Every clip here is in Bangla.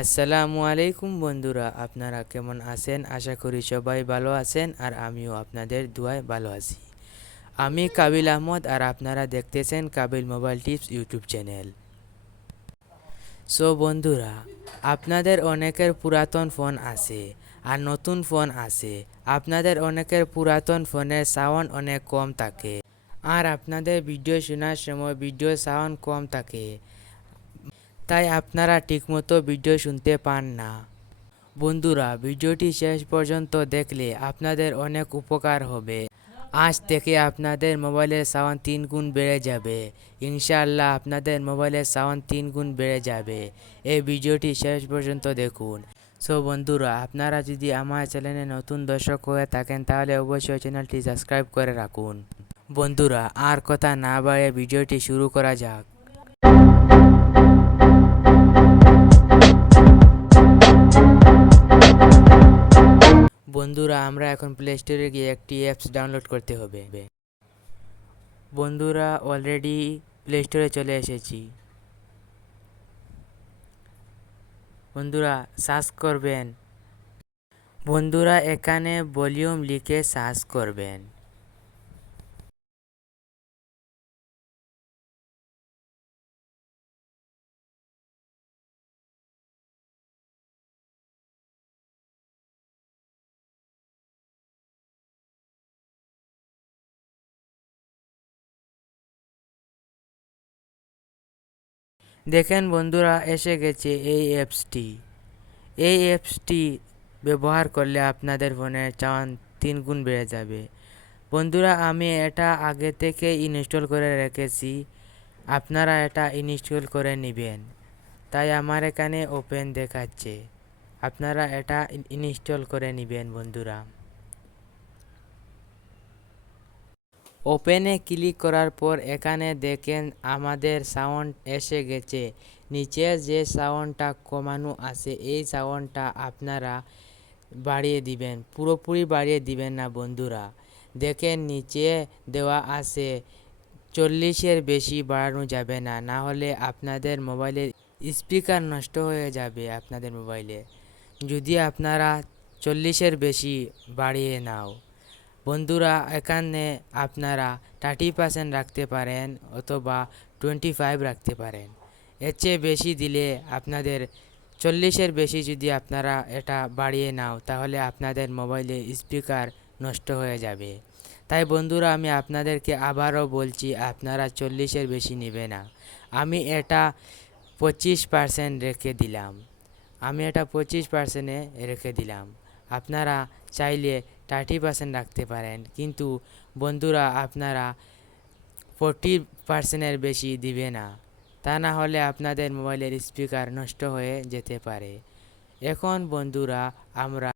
আসসালামু আলাইকুম বন্ধুরা, আপনারা কেমন আছেন? আশা করি সবাই ভালো আছেন আর আমিও আপনাদের দোয়ায় ভালো আছি। আমি কাবিল আহমদ আর আপনারা দেখতেছেন Kabil mobile tips YouTube channel. So বন্ধুরা, আপনাদের অনেকের পুরাতন ফোন আছে আর নতুন ফোন আছে। আপনাদের অনেকের পুরাতন ফোনের সাউন্ড অনেক কম থাকে আর আপনাদের ভিডিও শোনার সময় ভিডিও সাউন্ড কম থাকে, তাই আপনারা ঠিকমতো ভিডিও শুনতে পান না। বন্ধুরা, ভিডিওটি শেষ পর্যন্ত দেখলে আপনাদের অনেক উপকার হবে। আজ থেকে আপনাদের মোবাইলের সাউন্ড 3 গুণ বেড়ে যাবে। ইনশাআল্লাহ আপনাদের মোবাইলের সাউন্ড 3 গুণ বেড়ে যাবে। এই ভিডিওটি শেষ পর্যন্ত দেখুন। সো বন্ধুরা, আপনারা যদি আমার চ্যানেলে নতুন দর্শক হয়ে থাকেন তাহলে অবশ্যই চ্যানেলটি সাবস্ক্রাইব করে রাখুন। বন্ধুরা, আর কথা না বাড়িয়ে ভিডিওটি শুরু করা যাক। বন্ধুরা, আমরা এখন প্লে স্টোরে গিয়ে একটি অ্যাপস ডাউনলোড করতে হবে। বন্ধুরা, অলরেডি প্লে স্টোরে চলে এসেছি। বন্ধুরা, সার্চ করবেন। বন্ধুরা, এখানে ভলিউম লিখে সার্চ করবেন। দেখেন বন্ধুরা, এসে গেছে এই অ্যাপসটি। এই অ্যাপসটি ব্যবহার করলে আপনাদের ফোনের সাউন্ড 3 গুণ বেড়ে যাবে। বন্ধুরা, আমি এটা আগে থেকে ইনস্টল করে রেখেছি। আপনারা এটা ইনস্টল করে নেবেন। তাই আমার এখানে ওপেন দেখাচ্ছে। আপনারা এটা ইনস্টল করে নেবেন বন্ধুরা। ওপেনে ক্লিক করার পর এখানে দেখেন আমাদের সাউন্ড এসে গেছে। নিচে যে সাউন্ডটা কমানো আছে এই সাউন্ডটা আপনারা বাড়িয়ে দিবেন, পুরোপুরি বাড়িয়ে দিবেন না বন্ধুরা। দেখেন নিচে দেওয়া আছে 40-এর বেশি বাড়ানো যাবে না, না হলে আপনাদের মোবাইলের স্পিকার নষ্ট হয়ে যাবে। আপনাদের মোবাইলে যদি আপনারা 40-এর বেশি বাড়িয়ে নাও বন্ধুরা, এখানে আপনারা 30% রাখতে পারেন অথবা 25 রাখতে পারেন। এর চেয়ে বেশি দিলে আপনাদের 40-এর বেশি যদি আপনারা এটা বাড়িয়ে নাও তাহলে আপনাদের মোবাইলে স্পিকার নষ্ট হয়ে যাবে। তাই বন্ধুরা, আমি আপনাদেরকে আবারও বলছি, আপনারা 40-এর বেশি নেবে না। আমি এটা 25% রেখে দিলাম। আমি এটা 25%-এ রেখে দিলাম। আপনারা চাইলে 30% রাখতে পারেন, কিন্তু বন্ধুরা আপনারা 40%-এর বেশি দিবে না, তা না হলে আপনাদের মোবাইলের স্পিকার নষ্ট হয়ে যেতে পারে। এখন বন্ধুরা, আমরা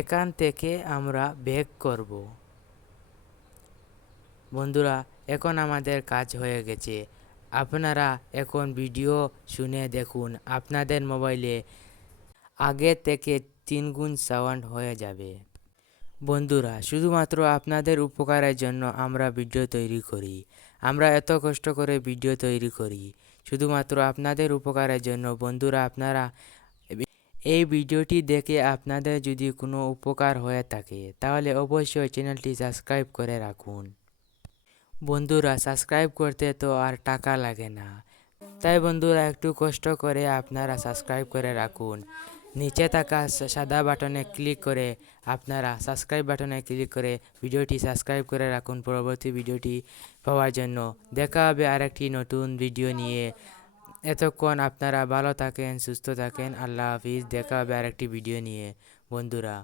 এখান থেকে আমরা ব্যাক করব। বন্ধুরা, এখন আমাদের কাজ হয়ে গেছে। আপনারা এখন ভিডিও শুনে দেখুন, আপনাদের মোবাইলে আগে থেকে 3 গুণ সাউন্ড হয়ে যাবে। বন্ধুরা, শুধুমাত্র আপনাদের উপকারের জন্য আমরা ভিডিও তৈরি করি। আমরা এত কষ্ট করে ভিডিও তৈরি করি শুধুমাত্র আপনাদের উপকারের জন্য। বন্ধুরা, আপনারা এই ভিডিওটি দেখে আপনাদের যদি কোনো উপকার হয়ে থাকে তাহলে অবশ্যই চ্যানেলটি সাবস্ক্রাইব করে রাখুন। বন্ধুরা, সাবস্ক্রাইব করতে তো আর টাকা লাগে না, তাই বন্ধুরা একটু কষ্ট করে আপনারা সাবস্ক্রাইব করে রাখুন। নিচে থাকা সাদা বাটনে ক্লিক করে আপনারা সাবস্ক্রাইব বাটনে ক্লিক করে ভিডিওটি সাবস্ক্রাইব করে রাখুন পরবর্তী ভিডিওটি পাওয়ার জন্য। দেখা হবে আরেকটি নতুন ভিডিও নিয়ে। এতক্ষণ আপনারা ভালো থাকেন, সুস্থ থাকেন। আল্লাহ হাফিজ। দেখা হবে আরেকটি ভিডিও নিয়ে বন্ধুরা।